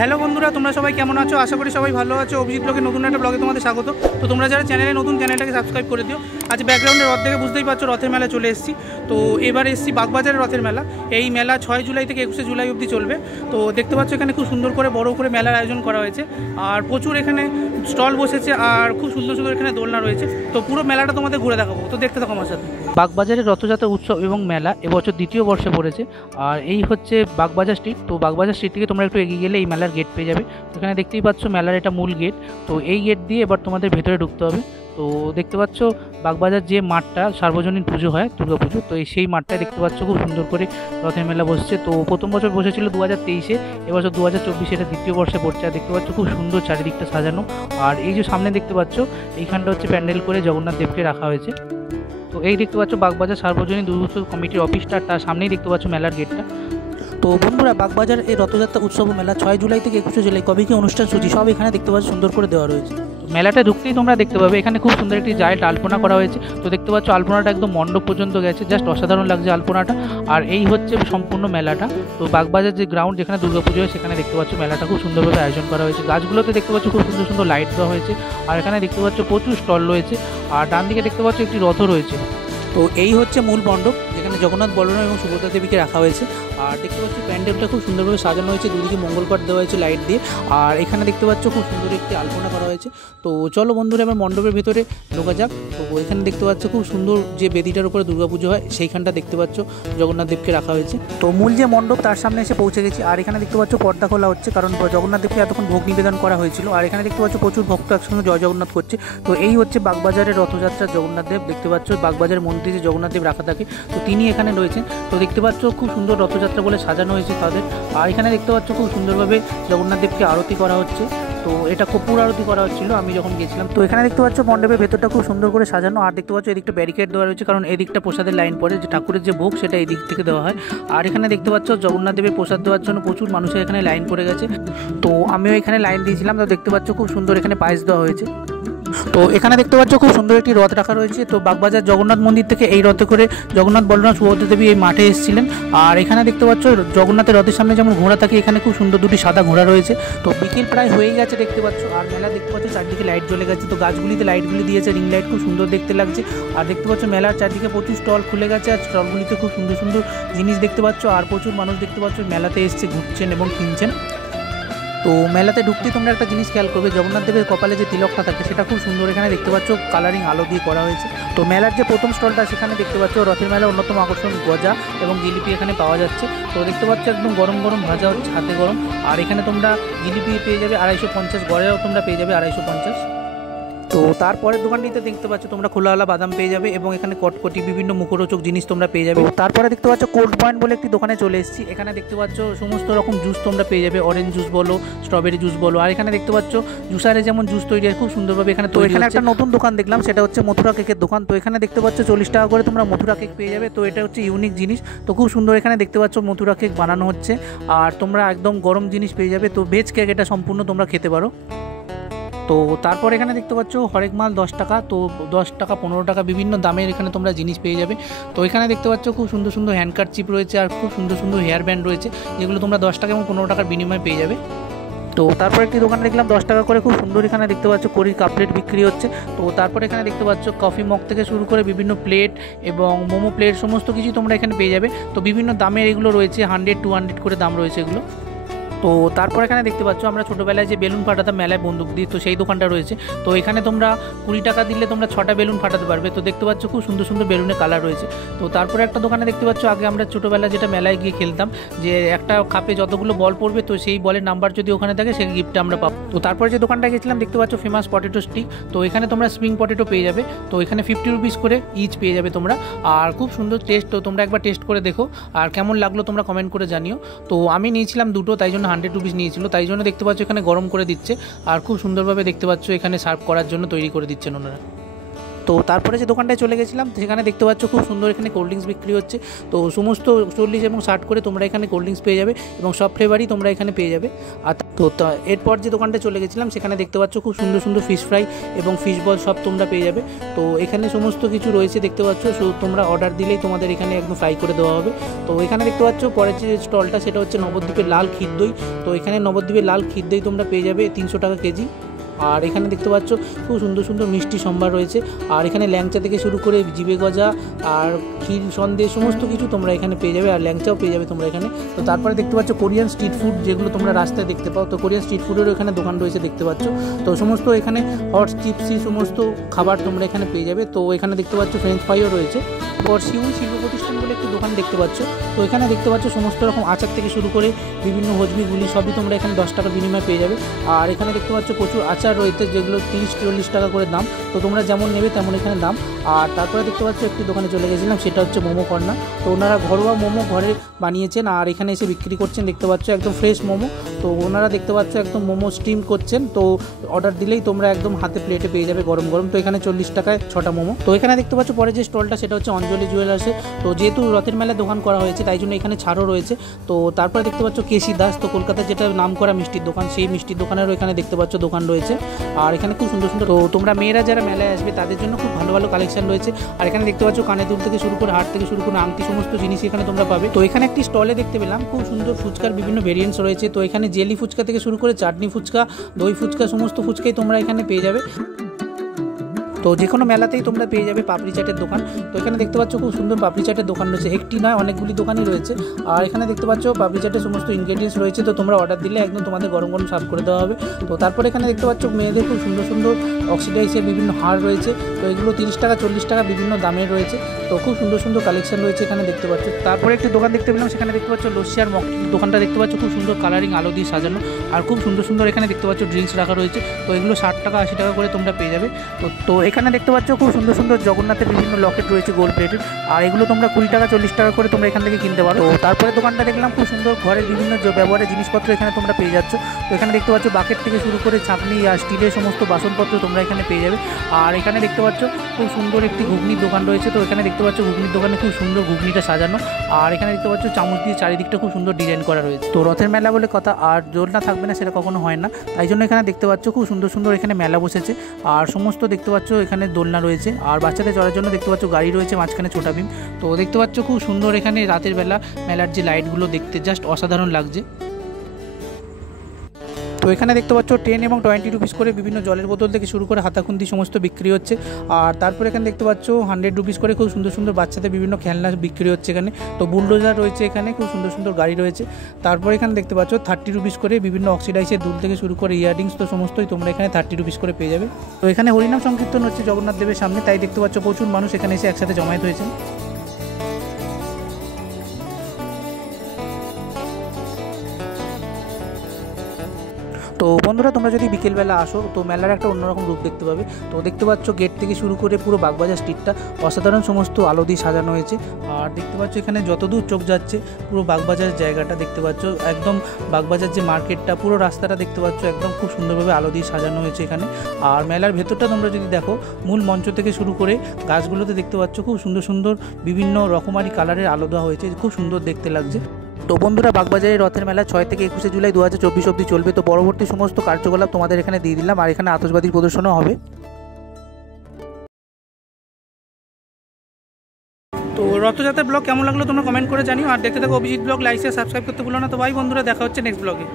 Hello বন্ধুরা, তোমরা সবাই কেমন আছো? আশা করি সবাই ভালো আছো। অভিজিৎ ব্লগে নতুন একটা ব্লগে তোমাদের স্বাগত। তো তোমরা যারা চ্যানেলে নতুন, চ্যানেলটাকে সাবস্ক্রাইব করে দিও। আজ ব্যাকগ্রাউন্ডে রথ দেখে বুঝতেই পারছো রথের মেলা চলে এসেছি। তো এবার এসেছি বাগবাজারের রথের মেলা। এই মেলা 6 জুলাই থেকে 21 জুলাই অবধি চলবে। তো দেখতে পাচ্ছ এখানে খুব সুন্দর করে বড় করে মেলার আয়োজন করা হয়েছে, আর প্রচুর এখানে স্টল বসেছে, আর খুব সুন্দর সুন্দর এখানে দোলনা রয়েছে। তো পুরো মেলাটা তোমাদের ঘুরে দেখাবো, তো দেখতে থাকো আমার সাথে। বাগবাজারের রথযাত্রা উৎসব এবং মেলা এবছর দ্বিতীয় বর্ষে পড়েছে, আর এই হচ্ছে বাগবাজার স্ট্রিট। তো বাগবাজার স্ট্রিট থেকে তোমরা একটু এগিয়ে গেলে এই মেলার গেট পেয়ে যাবে। তো এখানে দেখতেই পাচ্ছ মেলার এটা মূল গেট। তো এই গেট দিয়ে এবার তোমাদের ভেতরে ঢুকতে হবে। তো দেখতে পাচ্ছ বাগবাজার যে মাঠটা সার্বজনীন পুজো হয়, দুর্গা পুজো, তো সেই মাঠটায় দেখতে পাচ্ছ খুব সুন্দর করে রথের মেলা বসছে। তো প্রথম বছর বসেছিল 2023-এ, এবছর 2024 এটা দ্বিতীয় বর্ষে পড়ছে। আর দেখতে পাচ্ছ খুব সুন্দর চারিদিকটা সাজানো। আর এই যে সামনে দেখতে পাচ্ছ এইখানটা হচ্ছে প্যান্ডেল করে জগন্নাথ দেবকে রাখা হয়েছে। তো এই দেখতে পাচ্ছ বাগবাজার সার্বজনীন দুর্গোৎসব কমিটির অফিসটা, তার সামনেই দেখতে পাচ্ছ মেলার গেটটা। তো বন্ধুরা, বাগবাজার এই রথযাত্রা উৎসব মেলা 6 জুলাই থেকে 21 জুলাই কবে কি অনুষ্ঠান সূচি সব এখানে দেখতে পাচ্ছ সুন্দর করে দেওয়া রয়েছে। মেলাটা ঢুকতেই তোমরা দেখতে পাবে এখানে খুব সুন্দর একটি জায়েন্ট আলপনা করা হয়েছে। তো দেখতে পাচ্ছ আলপনাটা একদম মণ্ডপ পর্যন্ত গেছে, জাস্ট অসাধারণ লাগছে আলপনাটা। আর এই হচ্ছে সম্পূর্ণ মেলাটা। তো বাগবাজার যে গ্রাউন্ড যেখানে দুর্গাপুজো হয় সেখানে দেখতে পাচ্ছ মেলাটা খুব সুন্দরভাবে আয়োজন করা হয়েছে। গাছগুলোতে দেখতে পাচ্ছ খুব সুন্দর সুন্দর লাইট দেওয়া হয়েছে, আর এখানে দেখতে পাচ্ছ প্রচুর স্টল রয়েছে। আর ডান দিকে দেখতে পাচ্ছ একটি রথও রয়েছে। তো এই হচ্ছে মূল মণ্ডপ, যেখানে জগন্নাথ, বলরাম এবং সুভদ্রা দেবীকে রাখা হয়েছে। আর দেখতে পাচ্ছ প্যান্ডেলটা খুব সুন্দরভাবে সাজানো হয়েছে, দুদিকে মঙ্গল পাঠ দেওয়া হয়েছে লাইট দিয়ে। আর এখানে দেখতে পাচ্ছ খুব সুন্দর একটি আলপনা করা হয়েছে। তো চলো বন্ধুরা, এবার মণ্ডপের ভেতরে ঢোকা যাক। তো এখানে দেখতে পাচ্ছ খুব সুন্দর যে বেদিটার উপরে দুর্গাপুজো হয় সেইখানটা দেখতে পাচ্ছ জগন্নাথ দেবকে রাখা হয়েছে। তো মূল যে মণ্ডপ তার সামনে এসে পৌঁছে গেছি। আর এখানে দেখতে পাচ্ছ পর্দা খোলা হচ্ছে, কারণ জগন্নাথ দেবকে এতক্ষণ ভোগ নিবেদন করা হয়েছিল। আর এখানে দেখতে পাচ্ছ প্রচুর ভক্ত একসঙ্গে জয় জগন্নাথ করছে। তো এই হচ্ছে বাগবাজারের রথযাত্রা জগন্নাথ দেব। দেখতে পাচ্ছ বাগবাজার মন্দিরে যে জগন্নাথ দেব রাখা থাকে, তো তিনি এখানে রয়েছেন। তো দেখতে পাচ্ছ খুব সুন্দর রথযাত্রা বলে সাজানো হয়েছে তাদের। আর এখানে দেখতে পাচ্ছ খুব সুন্দরভাবে জগন্নাথ দেবকে আরতি করা হচ্ছে। তো এটা কর্পূর আরতি করা হচ্ছিল আমি যখন গেছিলাম। তো এখানে দেখতে পাচ্ছ মণ্ডপের ভেতরটা খুব সুন্দর করে সাজানো। আর দেখতে পাচ্ছ এদিকটা ব্যারিকেড দেওয়া রয়েছে, কারণ এদিকটা প্রসাদের লাইন পড়ে, যে ঠাকুরের যে ভোগ সেটা এই দিক থেকে দেওয়া হয়। আর এখানে দেখতে পাচ্ছ জগন্নাথ দেবের প্রসাদ দেওয়ার জন্য প্রচুর মানুষের এখানে লাইন পড়ে গেছে। তো আমিও এখানে লাইন দিয়েছিলাম। তো দেখতে পাচ্ছ খুব সুন্দর এখানে পায়েস দেওয়া হয়েছে। তো এখানে দেখতে পাচ্ছ খুব সুন্দর একটি রথ রাখা রয়েছে। তো বাগবাজার জগন্নাথ মন্দির থেকে এই রথে করে জগন্নাথ, বলরাম, সুভদ্রা দেবী এই মাঠে এসেছিলেন। আর এখানে দেখতে পাচ্ছ জগন্নাথের রথের সামনে যেমন ঘোড়া থাকে, এখানে খুব সুন্দর দুটি সাদা ঘোড়া রয়েছে। তো বিকেল প্রায় হয়ে গেছে দেখতে পাচ্ছ। আর মেলা দেখতে পাচ্ছ চারদিকে লাইট জ্বলে গেছে। তো গাছগুলিতে লাইটগুলি দিয়েছে, রিং লাইট, খুব সুন্দর দেখতে লাগছে। আর দেখতে পাচ্ছ মেলার চারদিকে প্রচুর স্টল খুলে গেছে, আর স্টলগুলিতে খুব সুন্দর সুন্দর জিনিস দেখতে পাচ্ছ। আর প্রচুর মানুষ দেখতে পাচ্ছ মেলাতে এসছে, ঘুরছেন এবং কিনছেন। তো মেলাতে ঢুকতেই তোমরা একটা জিনিস খেয়াল করবে, জগন্নাথ দেবের কপালে যে তিলকটা থাকে সেটা খুব সুন্দর এখানে দেখতে পাচ্ছ কালারিং আলো দিয়ে করা হয়েছে। তো মেলার যে প্রথম স্টলটা সেখানে দেখতে পাচ্ছ রথের মেলার অন্যতম আকর্ষণ গজা এবং জিলিপি এখানে পাওয়া যাচ্ছে। তো দেখতে পাচ্ছ একদম গরম গরম ভাজা হচ্ছে, হাতে গরম। আর এখানে তোমরা জিলিপি পেয়ে যাবে 250, গড়েও তোমরা পেয়ে যাবে 250। তো তারপরের দোকানটিতে দেখতে পাচ্ছ তোমরা খোলাওয়ালা বাদাম পেয়ে যাবে, এবং এখানে কটকটি বিভিন্ন মুখরোচক জিনিস তোমরা পেয়ে যাবে। তারপরে দেখতে পাচ্ছ কোল্ড পয়েন্ট বলে একটি দোকানে চলে এসেছি। এখানে দেখতে পাচ্ছ সমস্ত রকম জুস তোমরা পেয়ে যাবে, অরেঞ্জ জুস বলো, স্ট্রবেরি জুস বলো। আর এখানে দেখতে পাচ্ছ জুসারে যেমন জুস তৈরি হয় খুব সুন্দরভাবে এখানে। তো এখানে একটা নতুন দোকান দেখলাম, সেটা হচ্ছে মথুরা কেকের দোকান। তো এখানে দেখতে পাচ্ছ 40 টাকা করে তোমরা মথুরা কেক পেয়ে যাবে। তো এটা হচ্ছে ইউনিক জিনিস। তো খুব সুন্দর এখানে দেখতে পাচ্ছ মথুরা কেক বানানো হচ্ছে, আর তোমরা একদম গরম জিনিস পেয়ে যাবে। তো ভেজ কেক এটা সম্পূর্ণ তোমরা খেতে পারো। তো তারপর এখানে দেখতে পাচ্ছ হরেক মাল 10 টাকা। তো 10 টাকা, 15 টাকা বিভিন্ন দামের এখানে তোমরা জিনিস পেয়ে যাবে। তো এখানে দেখতে পাচ্ছ খুব সুন্দর সুন্দর হ্যান্ডকারচিপ রয়েছে, আর খুব সুন্দর সুন্দর হেয়ার ব্যান্ড রয়েছে, যেগুলো তোমরা 10 টাকা এবং 15 টাকার বিনিময়ে পেয়ে যাবে। তো তারপর একটি দোকানে দেখলাম 10 টাকা করে খুব সুন্দর এখানে দেখতে পাচ্ছ কড়ির কাপলেট বিক্রি হচ্ছে। তো তারপর এখানে দেখতে পাচ্ছ কফি মগ থেকে শুরু করে বিভিন্ন প্লেট এবং মোমো প্লেট সমস্ত কিছু তোমরা এখানে পেয়ে যাবে। তো বিভিন্ন দামের এগুলো রয়েছে, 100-200 করে দাম রয়েছে এগুলো। তো তারপর এখানে দেখতে পাচ্ছ আমরা ছোটোবেলায় যে বেলুন ফাটাতাম মেলায় বন্দুক দিয়ে, তো সেই দোকানটা রয়েছে। তো এখানে তোমরা 20 টাকা দিলে তোমরা 6টা বেলুন ফাটাতে পারবে। তো দেখতে পাচ্ছ খুব সুন্দর সুন্দর বেলুনের কালার রয়েছে। তো তারপরে একটা দোকানে দেখতে পাচ্ছ আগে আমরা ছোটোবেলায় যেটা মেলায় গিয়ে খেলতাম, যে একটা কাপে যতগুলো বল পড়বে তো সেই বলের নাম্বার যদি ওখানে থাকে সেই গিফটটা আমরা পাবো। তো তারপরে যে দোকানটা গেছিলাম দেখতে পাচ্ছ ফেমাস পটেটো স্টিক। তো এখানে তোমরা স্প্রিং পটেটো পেয়ে যাবে। তো এখানে 50 রুপিস করে ইচ পেয়ে যাবে তোমরা। আর খুব সুন্দর টেস্ট। তো তোমরা একবার টেস্ট করে দেখো, আর কেমন লাগলো তোমরা কমেন্ট করে জানিও। তো আমি নিয়েছিলাম দুটো, তাই জন্য 100 রুপিস নিয়েছিল। তাই জন্য দেখতে পাচ্ছ এখানে গরম করে দিচ্ছে, আর খুব সুন্দরভাবে দেখতে পাচ্ছ এখানে সার্ভ করার জন্য তৈরি করে দিচ্ছেন ওনারা। তো তারপরে যে দোকানটায় চলে গেছিলাম সেখানে দেখতে পাচ্ছ খুব সুন্দর এখানে কোল্ড ড্রিঙ্কস বিক্রি হচ্ছে। তো সমস্ত 40 এবং 60 করে তোমরা এখানে কোল্ড ড্রিঙ্কস পেয়ে যাবে এবং সব ফ্লেভারই তোমরা এখানে পেয়ে যাবে। আর তো এরপর যে দোকানটা চলে গেছিলাম সেখানে দেখতে পাচ্ছ খুব সুন্দর সুন্দর ফিশ ফ্রাই এবং ফিশ বল সব তোমরা পেয়ে যাবে। তো এখানে সমস্ত কিছু রয়েছে দেখতে পাচ্ছ, তোমরা অর্ডার দিলেই তোমাদের এখানে একদম ফ্রাই করে দেওয়া হবে। তো এখানে দেখতে পাচ্ছ পরের যে স্টলটা সেটা হচ্ছে নবদ্বীপের লাল ক্ষীর দই। তো এখানে নবদ্বীপের লাল ক্ষীর দই তোমরা পেয়ে যাবে 300 টাকা কেজি। আর এখানে দেখতে পাচ্ছ খুব সুন্দর সুন্দর মিষ্টি সম্ভার রয়েছে। আর এখানে ল্যাংচা থেকে শুরু করে জিবে গজা আর ক্ষীর সন্দেশ সমস্ত কিছু তোমরা এখানে পেয়ে যাবে, আর ল্যাংচাও পেয়ে যাবে তোমরা এখানে। তো তারপরে দেখতে পাচ্ছ কোরিয়ান স্ট্রিট ফুড, যেগুলো তোমরা রাস্তায় দেখতে পাও। তো কোরিয়ান স্ট্রিট ফুডেরও এখানে দোকান রয়েছে দেখতে পাচ্ছ। তো সমস্ত এখানে হট চিপসি সমস্ত খাবার তোমরা এখানে পেয়ে যাবে। তো এখানে দেখতে পাচ্ছ ফ্রেঞ্চ ফ্রাইও রয়েছে। শিউল শিল্প প্রতিষ্ঠান বলে একটি দোকান দেখতে পাচ্ছ। তো এখানে দেখতে পাচ্ছ সমস্ত রকম আচার থেকে শুরু করে বিভিন্ন হজমি গুলি সবই তোমরা এখানে 10 টাকা বিনিময়ে পেয়ে যাবে। আর এখানে দেখতে পাচ্ছ প্রচুর আচার রয়েছে যেগুলো 30-40 টাকা করে দাম। তো তোমরা যেমন নেবে তেমন এখানে দাম। আর তারপরে দেখতে পাচ্ছ একটি দোকানে চলে গেছিলাম, সেটা হচ্ছে মোমো কর্নার। তো ওনারা ঘরোয়া মোমো ঘরে বানিয়েছেন আর এখানে এসে বিক্রি করছেন দেখতে পাচ্ছ, একদম ফ্রেশ মোমো। তো ওনারা দেখতে পাচ্ছ একদম মোমো স্টিম করছেন। তো অর্ডার দিলেই তোমরা একদম হাতে প্লেটে পেয়ে যাবে গরম গরম। তো এখানে 40 টাকায় 6টা মোমো। তো এখানে দেখতে পাচ্ছ পরে যে স্টলটা সেটা হচ্ছে অঞ্জলি জুয়েলার্সে। তো যেহেতু রথের মেলায় দোকান করা হয়েছে তাই জন্য এখানে ছাড়ও রয়েছে। তো তারপরে দেখতে পাচ্ছ কেসি দাস, তো কলকাতার যেটা নাম করা মিষ্টির দোকান, সেই মিষ্টির দোকানেরও এখানে দেখতে পাচ্ছ দোকান রয়েছে। আর এখানে খুব সুন্দর সুন্দর, তো তোমরা মেয়েরা যারা মেলায় আসবে তাদের জন্য খুব ভালো ভালো কালেকশন রয়েছে। আর এখানে দেখতে পাচ্ছ কানে দুল থেকে শুরু করে হাট থেকে শুরু করে আংটি সমস্ত জিনিস এখানে তোমরা পাবে। তো এখানে একটি স্টলে দেখতে পেলাম খুব সুন্দর ফুচকার বিভিন্ন ভেরিয়েন্টস রয়েছে। তো এখানে জেলি ফুচকা থেকে শুরু করে চাটনি ফুচকা, দই ফুচকা সমস্ত ফুচকাই তোমরা এখানে পেয়ে যাবে। তো যে কোনো মেলাতেই তোমরা পেয়ে যাবে পাপড়ি চাটের দোকান। তো এখানে দেখতে পাচ্ছ খুব সুন্দর পাপড়ি চাটের দোকান রয়েছে, একটি নয় অনেকগুলি দোকানই রয়েছে। আর এখানে দেখতে পাচ্ছ পাপড়ি চাটের সমস্ত ইনগ্রেডিয়েন্টস রয়েছে। তো তোমরা অর্ডার দিলে একদম তোমাদের গরম গরম সার্ভ করে দেওয়া হবে। তো তারপরে এখানে দেখতে পাচ্ছ মেয়েদের খুব সুন্দর সুন্দর অক্সিডাইজের বিভিন্ন হার রয়েছে। তো এগুলো 30 টাকা 40 টাকা বিভিন্ন দামের রয়েছে। তো খুব সুন্দর সুন্দর কালেকশন রয়েছে এখানে দেখতে পাচ্ছ। তারপরে একটি দোকান দেখতে পেলাম, সেখানে দেখতে পাচ্ছ লস্যি আর মকটেল। দোকানটা দেখতে পাচ্ছ খুব সুন্দর কালারিং আলো দিয়ে সাজানো আর খুব সুন্দর সুন্দর এখানে দেখতে পাচ্ছ ড্রিঙ্কস রাখা রয়েছে। তো এগুলো 60 টাকা 80 টাকা করে তোমরা পেয়ে যাবে। তো এখানে দেখতে পাচ্ছ খুব সুন্দর সুন্দর জগন্নাথের বিভিন্ন লকেট রয়েছে গোল্ড প্লেটের। আর এগুলো তোমরা 20 টাকা 40 টাকা করে তোমরা এখান থেকে কিনতে পারো। তো তারপরে দোকানটা দেখলাম খুব সুন্দর ঘরের বিভিন্ন ব্যবহারের জিনিসপত্র এখানে তোমরা পেয়ে যাচ্ছ। তো এখানে দেখতে পাচ্ছ বাকেট থেকে শুরু করে ছাঁকনি আর স্টিলের সমস্ত বাসনপত্র তোমরা এখানে পেয়ে যাবে। আর এখানে দেখতে পাচ্ছ খুব সুন্দর একটি ঘুগনির দোকান রয়েছে। তো এখানে দেখতে পাচ্ছ ঘুগনির দোকানে খুব সুন্দর ঘুগনিটা সাজানো। আর এখানে দেখতে পাচ্ছ চামচ দিয়ে চারিদিকটা খুব সুন্দর ডিজাইন করা রয়েছে। তো রথের মেলা বলে কথা, আর দোলনা থাকবে না সেটা কখনো হয় না, তাই জন্য এখানে দেখতে পাচ্ছ খুব সুন্দর সুন্দর এখানে মেলা বসেছে। আর সমস্ত দেখতে পাচ্ছ এখানে দোলনা রয়েছে। আর বাচ্চাদের চড়ার জন্য দেখতে পাচ্ছ গাড়ি রয়েছে, মাঝখানে ছোটা ভীম। তো দেখতে পাচ্ছ খুব সুন্দর এখানে রাতের বেলা মেলার যে লাইটগুলো দেখতে জাস্ট অসাধারণ লাগছে। তো এখানে দেখতে পাচ্ছ 10 এবং 20 রুপিস করে বিভিন্ন জলের বোতল থেকে শুরু করে হাতাখুন্দি সমস্ত বিক্রি হচ্ছে। আর তারপরে এখানে দেখতে পাচ্ছ 100 রুপিস করে খুব সুন্দর সুন্দর বাচ্চাদের বিভিন্ন খেলনা বিক্রি হচ্ছে এখানে। তো বুলডোজার রয়েছে এখানে, খুব সুন্দর সুন্দর গাড়ি রয়েছে। তারপরে এখানে দেখতে পাচ্ছ 30 রুপিস করে বিভিন্ন অক্সিডাইজের দুল থেকে শুরু করে ইয়াররিংস, তো সমস্তই তোমরা এখানে 30 রুপিস করে পেয়ে যাবে। তো এখানে হরিনাম সংকীর্তন হচ্ছে জগন্নাথ দেবের সামনে, তাই দেখতে পাচ্ছ প্রচুর মানুষ এখানে এসে একসাথে জমায়েত হয়েছে। তো বন্ধুরা তোমরা যদি বিকেলবেলা আসো তো মেলার একটা অন্যরকম রূপ দেখতে পাবে। তো দেখতে পাচ্ছ গেট থেকে শুরু করে পুরো বাগবাজার স্ট্রিটটা অসাধারণ সমস্ত আলো দিয়ে সাজানো হয়েছে। আর দেখতে পাচ্ছ এখানে যতদূর চোখ যাচ্ছে পুরো বাগবাজার জায়গাটা দেখতে পাচ্ছ, একদম বাগবাজার যে মার্কেটটা পুরো রাস্তাটা দেখতে পাচ্ছ একদম খুব সুন্দরভাবে আলো দিয়ে সাজানো হয়েছে এখানে। আর মেলার ভেতরটা তোমরা যদি দেখো মূল মঞ্চ থেকে শুরু করে গাছগুলোতে দেখতে পাচ্ছ খুব সুন্দর সুন্দর বিভিন্ন রকমারি কালারের আলো দেওয়া হয়েছে, খুব সুন্দর দেখতে লাগছে। তো বন্ধুরা বাগবাজারের রথের মেলা 6 থেকে 21 জুলাই 2024 অবধি চলবে। তো পরবর্তী সমস্ত কার্যকলাপ তোমাদের এখানে দিয়ে দিলাম। আর এখানে আতশবাজির প্রদর্শনও হবে। তো রথযাত্রার ব্লগ কেমন লাগলো তোমরা কমেন্ট করে জানিও। আর দেখতে থাকো Abhijit blog, like share subscribe করতে ভুলো না। তো ভাই বন্ধুরা দেখা হচ্ছে নেক্সট ব্লগে।